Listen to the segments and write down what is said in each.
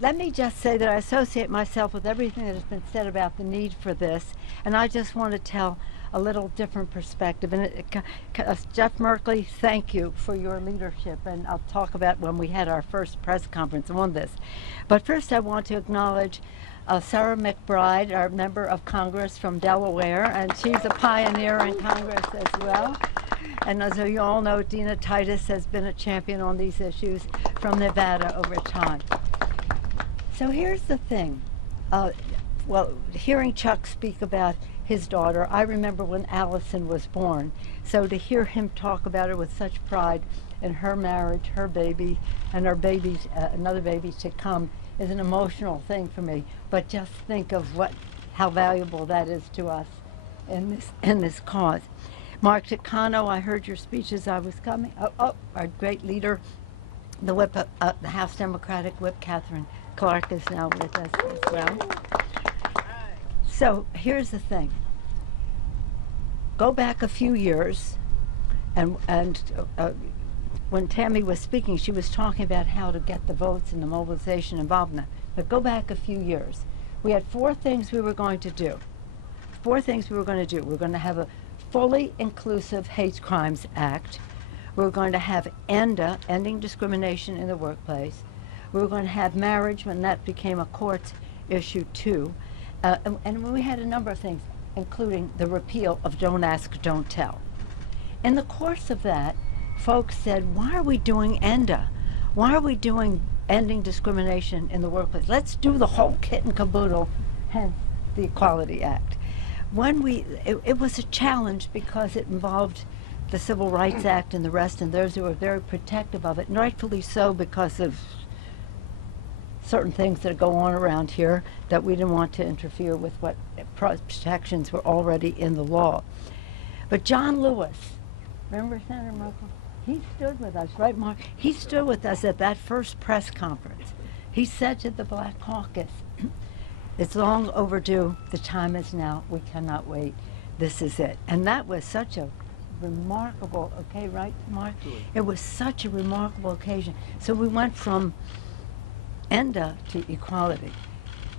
Let me just say that I associate myself with everything that has been said about the need for this, and I just want to tell a little different perspective. And Jeff Merkley, thank you for your leadership, and I'll talk about when we had our first press conference on this. But first I want to acknowledge Sarah McBride, our member of Congress from Delaware, and she's a pioneer in Congress as well. And as you all know, Dina Titus has been a champion on these issues from Nevada over time. So here's the thing. Well, hearing Chuck speak about his daughter, I remember when Allison was born. So to hear him talk about her with such pride in her marriage, her baby, and her babies, another baby to come, is an emotional thing for me. But just think of how valuable that is to us in this cause. Mark Takano, I heard your speech as I was coming. Our great leader, the House Democratic Whip, Catherine Clark, is now with us as well. So here's the thing. Go back a few years, and when Tammy was speaking, she was talking about how to get the votes and the mobilization involvement. But go back a few years. We had 4 things we were going to do. 4 things we were going to do. We were going to have a fully inclusive Hate Crimes Act. We were going to have ENDA, Ending Discrimination in the Workplace. We were going to have marriage when that became a court issue too. And we had a number of things, including the repeal of Don't Ask, Don't Tell. In the course of that, folks said, why are we doing ENDA? Why are we doing ending discrimination in the workplace? Let's do the whole kit and caboodle, hence the Equality Act. It was a challenge because it involved the Civil Rights Act and the rest, and those who were very protective of it, and rightfully so because of certain things that go on around here that we didn't want to interfere with what protections were already in the law. But John Lewis, remember Senator Merkel? He stood with us, right, Mark? He stood with us at that first press conference. He said to the Black Caucus, it's long overdue. The time is now. We cannot wait. This is it. And that was such a remarkable, okay, right, Mark? It was such a remarkable occasion. So we went from ENDA to equality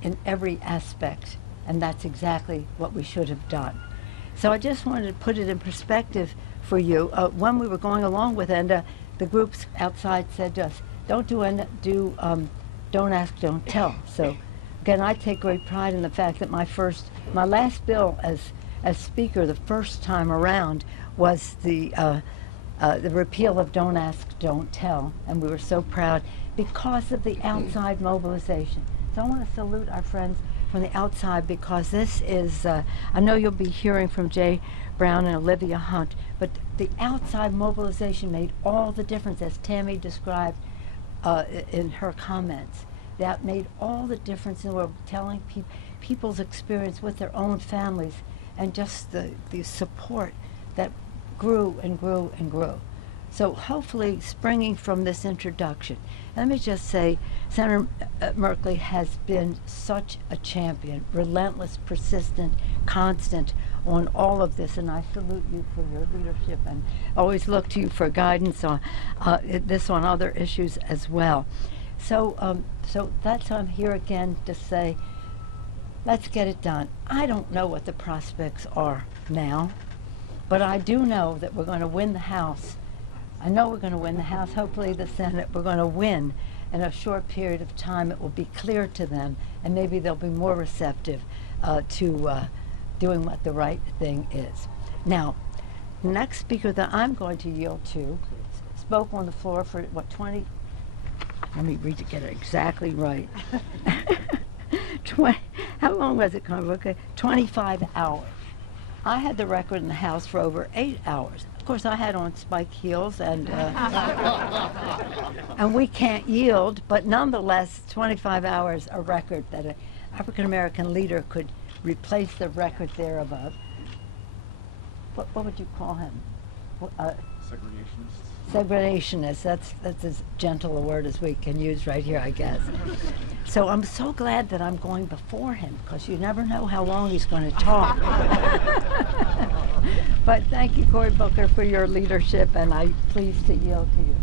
in every aspect, and that's exactly what we should have done. So I just wanted to put it in perspective for you. When we were going along with ENDA, the groups outside said to us, don't do ENDA, don't ask, don't tell. So again, I take great pride in the fact that my last bill as speaker the first time around was the repeal of Don't Ask, Don't Tell, and we were so proud because of the outside mobilization. So I want to salute our friends from the outside because this is, I know you'll be hearing from Jay Brown and Olivia Hunt, but the outside mobilization made all the difference, as Tammy described in her comments. That made all the difference in the world, telling people's experience with their own families and just the support that grew and grew and grew. So hopefully, springing from this introduction, let me just say, Senator Merkley has been such a champion, relentless, persistent, constant on all of this, and I salute you for your leadership and always look to you for guidance on this, on other issues as well. So that's why I'm here again to say, let's get it done. I don't know what the prospects are now, but I do know that we're going to win the House. I know we're going to win the House, hopefully the Senate. We're going to win in a short period of time. It will be clear to them, and maybe they'll be more receptive to doing what the right thing is. Now, the next speaker that I'm going to yield to spoke on the floor for, what, 20, let me read to get it exactly right. 20, how long was it, Convoca? 25 hours. I had the record in the House for over 8 hours. Of course, I had on spike heels, and and we can't yield, but nonetheless, 25 hours, a record that an African-American leader could replace the record there above. What would you call him? Segregationist. Segregationist. That's as gentle a word as we can use right here, I guess. So I'm so glad that I'm going before him, because you never know how long he's going to talk. But thank you, Cory Booker, for your leadership, and I'm pleased to yield to you.